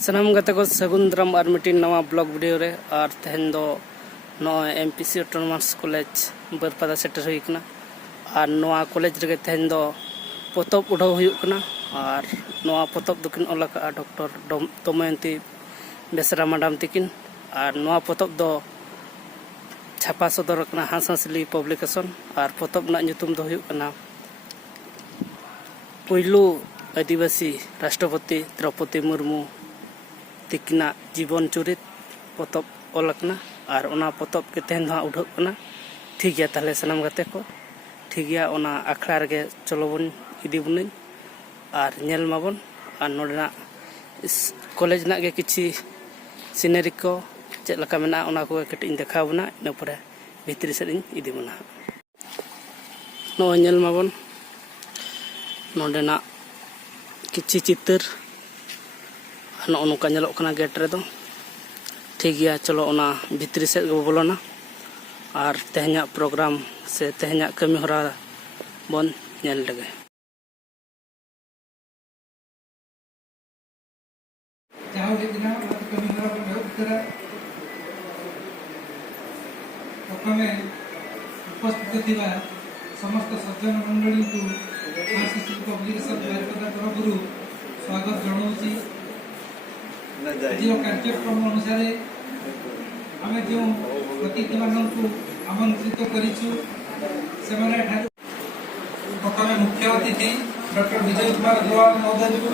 सनाम गते को सगुन द्राम और मिट्टी नवा ब्लॉग वीडियो रे और तेहन दो नॉय एमपीसी ऑटोनॉमस कॉलेज बरपदा सेटर हुईकना और नवा कॉलेज रे तेहन दो पोतब उड़ाव हुईकना और नवा पोतब दुकिन ओलाका डॉक्टर दमयंती बेसरा मैडम तकिन और नवा पोतब दो छापा सदर कना हांसहांसली पब्लिकेशन और पोतब ना ᱧᱩᱛᱩᱢ दो हुईकना पहिलो आदिवासी राष्ट्रपति द्रौपदी मुर्मू तिकिना जीवन चुरित पोतब ओलकना और ओना पोतब के तेहन दो उठावना ठीक गया ताले सनाम गाते को ठीक गया ओना आखड़ा रे चलो बन इदी बुन और नेल माबन और नोडना इस कॉलेज ना के किछि सीनरी को चेक लका मेना ओना को कटिंग देखावना इन परे भितरी से इदी बना नो नेल माबन नोडना किछि चित्र नौका गेट रे ठीक गया चलो ओना भितरी से बोलोना और तेहना प्रोग्राम से तेहना कमी हरा बन नेल लगे उपस्थित समस्त सज्जन मंडली को पब्लिकेशन तरफ स्वागत जनाऊँगी कार्यक्रम अनुसार आम जो अतिथि मानक आमंत्रित प्रथम मुख्य अतिथि डॉक्टर विजय कुमार अग्रवाल महोदय को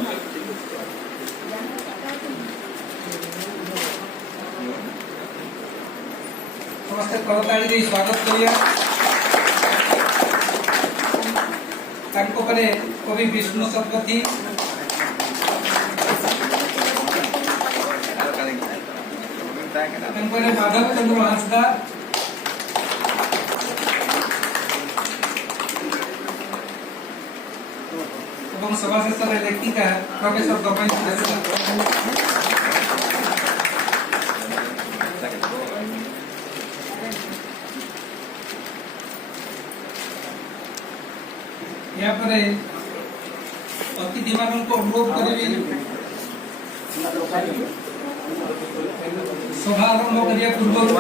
समस्त करताड़ी स्वागत करिया कवि विष्णु शतपथी माधव चंद्र हांसदा सभा शेष लेखिका प्रोफेसर दमयंती बेसरा अतिथि मान को अनुरोध करी सभा आरंभ करिया पूर्व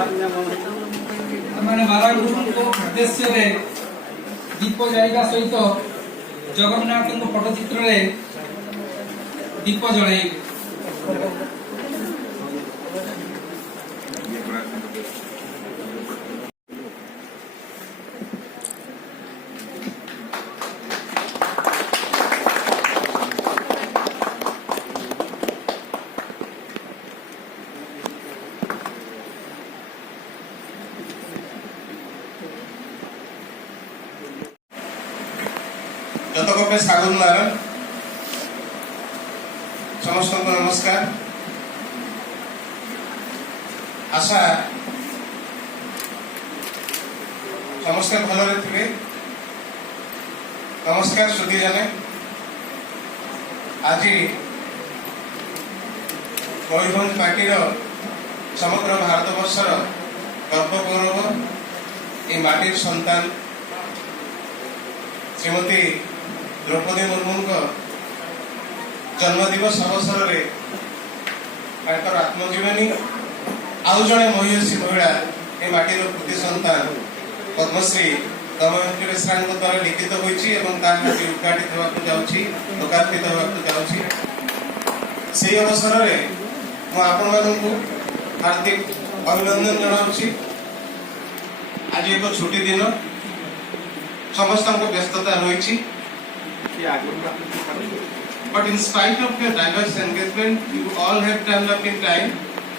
मारागुरु उद्देश्य रे दीप जाइबा सहित जगन्नाथ पटचित्र रे दीप जलाई जतक सागुन नारायण समस्त नमस्कार आशा समस्त भल थे नमस्कार श्रुति जाने आज मयूरभंज पार्टी समग्र भारत वर्षर गर्व गौरव ये माटी संतान श्रीमती द्रौपदी मुर्मू जन्मदिवस अवसर में आत्मजीवनी आउ जड़े महिषी महिला ये माटीर कृति संतान पद्मश्री दमयंती बेसरा द्वारा लिखित होती उद्घाटित होगाची लोकार्पित होगाची से अवसर में मुझे हार्दिक अभिनंदन जनाऊँगी। आज एक छुट्टी दिन समस्त व्यस्तता रही but in spite of your diverse engagement you all have turned up in time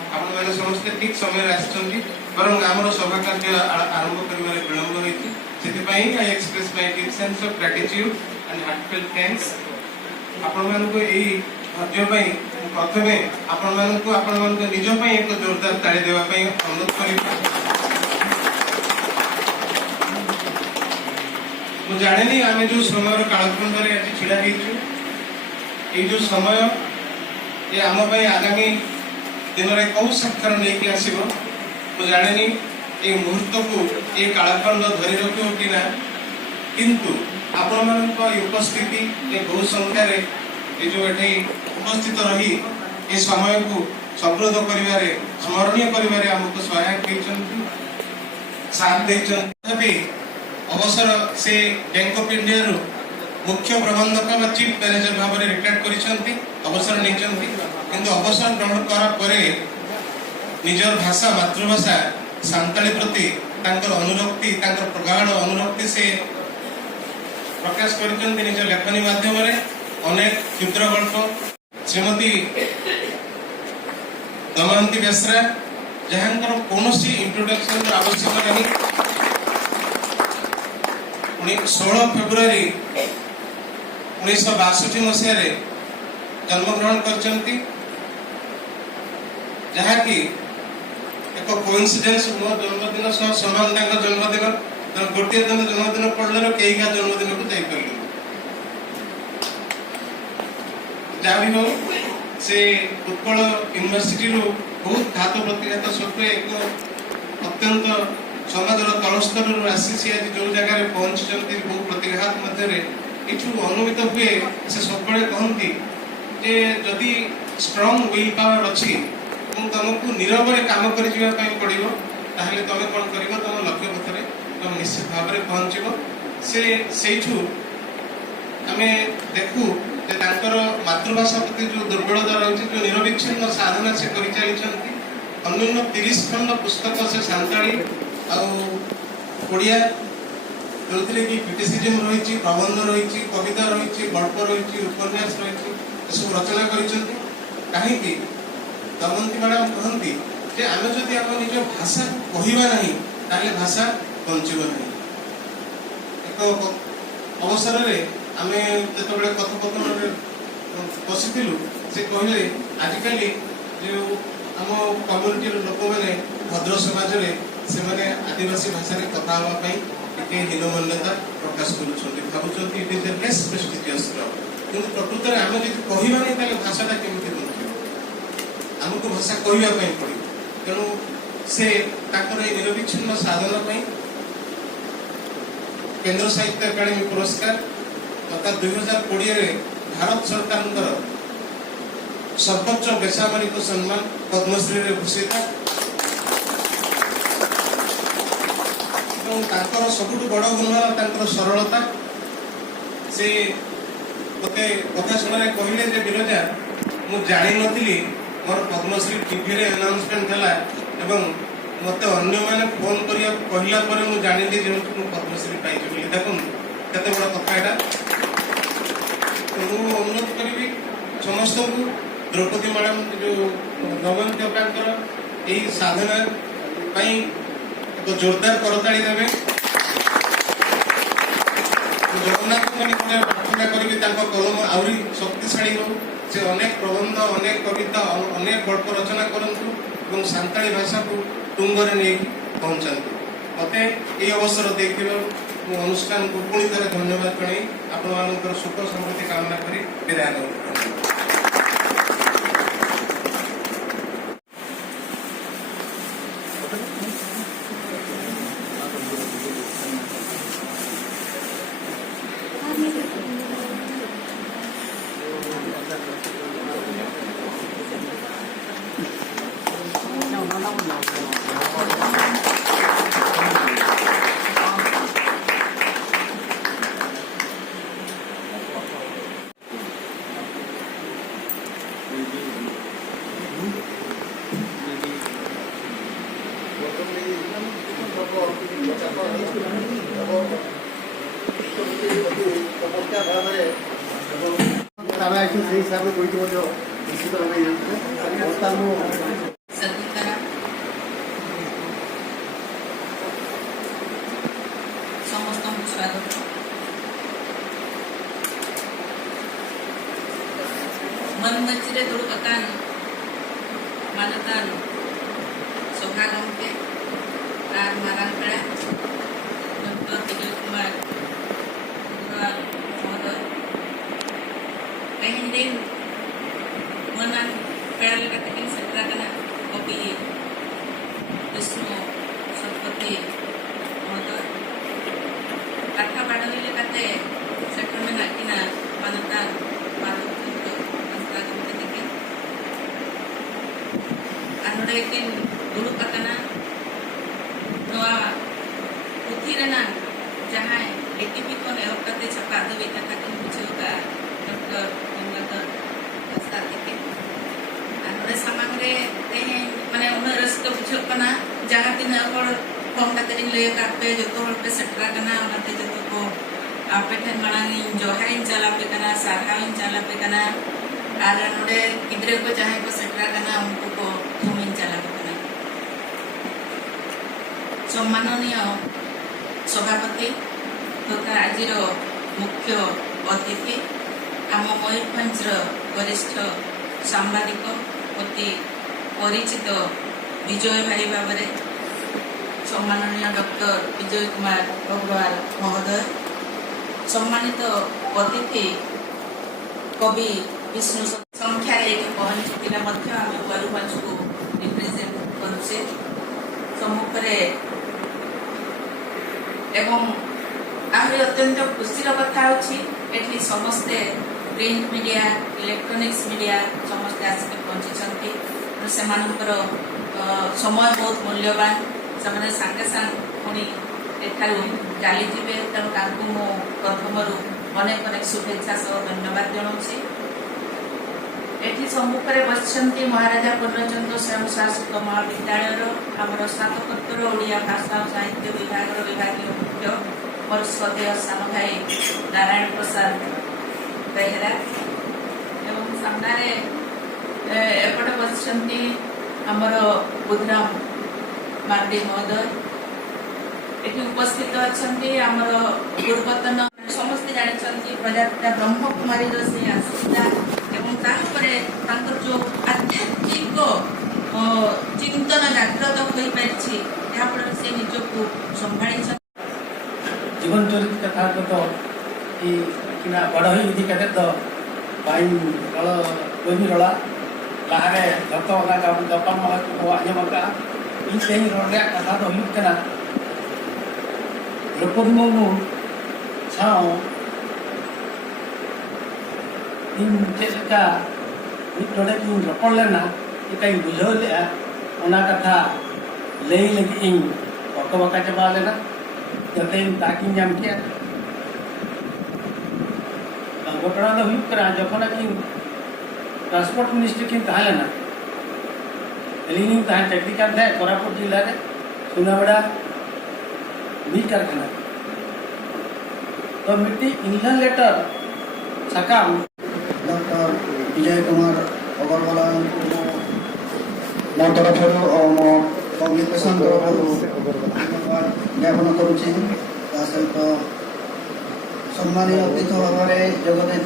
आपण माने समस्त ठीक समय आछंती बरं हमर सभा कार्य आरंभ करिवारे विलंब होईती सेति पई I express my deep sense of gratitude and heartfelt thanks आपण मान को एई धैर्य पई प्रथमे आपण मान को निज पई एक जोरदार ताली देवा पई अनुरोध करी मु जाने आम जो समय कालखंड आज छिड़ा ये जो समय ये आम आगामी दिन में कौ साक्षर नहीं आसो मु जाने ये मुहूर्त को ये कालखंड धरी रख कि ना किंतु आपण मान उपस्थिति ये बहु संख्यार ये जो ये उपस्थित रही ए समय को समृद्ध करिवारे स्मरणीय करिवारे हमको सहायक देइछन्ति साथ देइछन्ति अवसर से बैंक ऑफ इंडिया रो मुख्य प्रबंधक व चीफ मैनेजर भाव में रिटायर्ड करिछन्ति अवसर नेछन्ति किंतु अवसर ग्रहण करा परे निजर भाषा मातृभाषा सांताली प्रति तांकर अनुरक्ति तांकर प्रगाढ़ अनुरक्ति से प्रकाश करिछन्ति निज लेखनी माध्यम रे अनेक क्षुद्र गल्प श्रीमती दमयंती बेसरा जहांकर कोनोसी इंट्रोडक्शन आवश्यक नहीं 16 फेब्रुआरी 1962 मसीह जन्मग्रहण करछन्ति जहाँकि एक कोइंसिडेंस मो जन्मदिन सह समान तांकर जन्मदिन गोटे दिन जन्मदिन पड़े कई का जन्मदिन को जापर जहाँ भी हो से उत्कल यूनिवर्सिटी रू बहुत घात प्रतिघात सत्वे एक अत्यंत समाजर तल स्तर आसी आज जो जगह पहुंची बहुत प्रतिघात मध्य अनुमित हुए से सब कहती जे जदि स्ट्रॉन्ग विल पावर अच्छी तुमको नीरव काम कर पड़ो ताहले तुम कौन कर तुम लक्ष्य पथरे तुम निश्चित भाव में पहुंचब से आम देखू मातृभाषा प्रति जो दुर्बलता रही जो निरविच्छिन्न साधना से कर चली अन्य 30 खंड पुस्तक से सांताली आड़िया जो कि क्रिटिसिजम रही प्रबंध रही कविता रही गल्प रही उपन्यास रही सब रचना कहीं दमयंती मैडम कहती जे आम जदि आम निज भाषा कहवा ना ताले भाषा बंचब नहीं एक अवसर में आम जो कथोपकथन बसी से कहले आजिकल जो आम कम्युनिटी लोक मैंने भद्र समाज से मैंने आदिवासी भाषा कथा टे हीनमान्यता प्रकाश कर it is a less prestigious किंतु प्रकृत में आम जब कहवा नहीं भाषाटा केमी बंचब आमको भाषा कहवाई पड़ो तेणु से निरविच्छिन्न साधना केंद्र साहित्य अकादेमी पुरस्कार तथा 2020 भारत सरकार सर्वोच्च बेसामरिक सम्मान पद्मश्री भूषित सबुठ बड़ गुण सरलता से मत कथा शुणारे कहले जे बिरजा मु जानी नथिली मोर पद्मश्री टीवी रे अनाउंसमेंट हला एवं मत अन्य माने फोन करिया कहला पर मु जानिली जे मु पद्मश्री पाइछि बोली देखुन केते बड़ कथा एटा तो मु अनुरोध करिवि समस्त को द्रौपदी मैडम जो दमयंती अपांकर एही साधना पई एक जोरदार करताली देबे जगन्नाथ को निकटे प्रार्थना करिवि तांको कलम आउरी शक्तिशाली हो से अनेक प्रबंध अनेक कविता अनेक गल्प रचना करंतु एवं सांताली भाषा को तुंगरे नहीं पहुंचातु मते ये अवसर देखिबा मु अनुष्ठान को पुणी तरह धन्यवाद जणाई आपण मानकर सुख समृद्धि कामना करी विदाय करु मन मंचिरे दुर्गतान मानतान सौभाग्य के are Maran peda doctor Vijay Kumar महोदय कहीं दिन मनान पेड़ा लेकर टिफिन सेंटर करना कवि विष्णु सरस्वती महोदय काठा बाड़नी लेकर सेटलमेंट आकिना मानतान नोडे किन दुरुप अकना नोआ पुथी रेना जहां एटीपी को नेहर करते छपा दो बेटा तक बुझेगा डॉक्टर गंगाधर हस्ताती के नोडे सामने ते माने उन रस्ते बुझो कना जहां दिन और कम तक ले कापे जो तो पे सेटरा कना उनते जो को आपे ठन मणानी जोहाइन चला पे कना साहाइन चला पे कना आर नोडे किद्रे को चाहे को सेटरा कना उनको को जुमिन चला पे कना सम्माननीय सभापति तथा आजिर मुख्य अतिथि आम मयूरभंज वरिष्ठ सांबादिक अति परिचित विजय भाई भाव सम्माननीय डॉक्टर विजय कुमार अग्रवाल महोदय सम्मानित अतिथि कवि विष्णु संख्यार एक पहुंचुला मयूरभंज को रिप्रेजेंट करुचे सम्मुखें एवं आहरी अत्यंत खुशीर कथा होती समस्ते प्रिंट मीडिया इलेक्ट्रोनिक्स मीडिया समस्ते आसिक पहुंची से समय बहुत मूल्यवान से सागे सांग पुणी एठारू चली जाए तेणु मु प्रथम अनेक अनेक शुभेच्छा सह धन्यवाद जनाऊँगी एठी सम्मुखें बसंती महाराजा पूर्णचंद्र स्वयं शासित महाविद्यालय आमर स्नातकोत्तर ओडिया भाषा और साहित्य विभाग विभागीय मुख्य मोर श्रद्धेय सान भाई नारायण प्रसाद बेहेरा एवं सामने एपटे बसंती आमर बुधराम मार्डी महोदय एटी उपस्थित अच्छा आमर पूर्वतन समस्ते जानते प्रजापिता ब्रह्मकुमारी से आसीता जो आध्यात्मिक चिंतन जागृत हो पारी जहाँफल से निजक संभाली जीवन चरित कथा तो बड़ ही कहते तो पाइन रल कोई रला लहारे जत जपान को आजम का रल कथा तो होना द्रौपदी मुर्मू साव इन चेका मिटोड़े की रपड़ लेना इकाई बुझाव लेआ ओना कथा लई लगी इन बका बका चबा लेना जते ताकि नाम के घटना तो हुई करा जखन कि ट्रांसपोर्ट मिनिस्ट्री की तहा लेना एलिंग तहा टेक्निकल थे कोरापुट जिला रे सुनावड़ा बी कारखाना तो मिट्टी इंजन लेटर सकाम डॉक्टर विजय कुमार अग्रवाल मो तरफ मो कम्युनिकेशन तरफ ज्ञापन करुच्ची सहित सम्मानीय अतिथि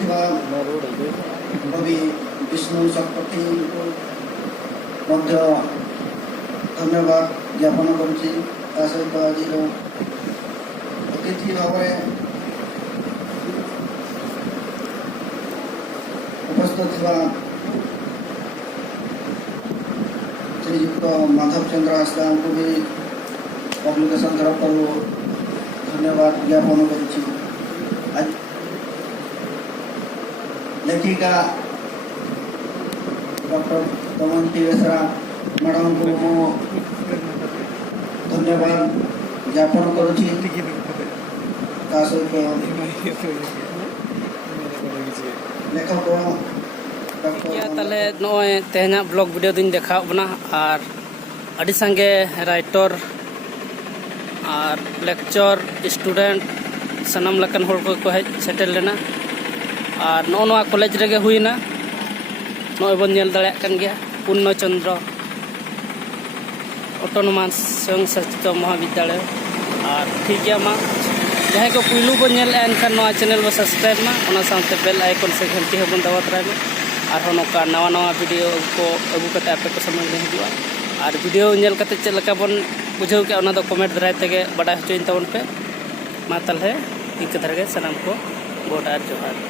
भाव में जोग कवि विष्णु शतपथी धन्यवाद ज्ञापन करुच्ची सहित आज अतिथि भाव में उपस्थित श्रीयुक्त माधव चंद्र हांसदा को भी पब्लिकेशन तरफ धन्यवाद ज्ञापन करुच्ची लेखिका डॉक्टर दमयंती बेसरा मैडम को मो धन्यवाद ज्ञापन करुच्ची लेखक ताले नॉय तेहना ब्लॉग वीडियो दिन देखा बना और अड़ी संगे राइटर और लेक्चर स्टूडेंट सनम लकन होड़ को हेज सेटल लेना और नोआ कॉलेज रेगे हुईना नॉय बन नेल दाड़े कन गया पूर्णचंद्र ऑटोनोमस स्वयं शासित महाविद्यालय और ठीक है मा जहाँ को पुलू बन एनखान चैनल बो सब्सक्राइब मा ओना साथे बेल आइकन से घंटी हबन दबा तराय में और नौका नवा नवा वीडियो को अगू करते आपे को समझ में हिजुआ और वीडियो नेल करते चेक लका बन बुझाव के ओना दो कमेंट दाराय तेगे बड़ा हचोइन तबन पे मा तलहे इनके धरगे सलाम को गोड आर जोहार।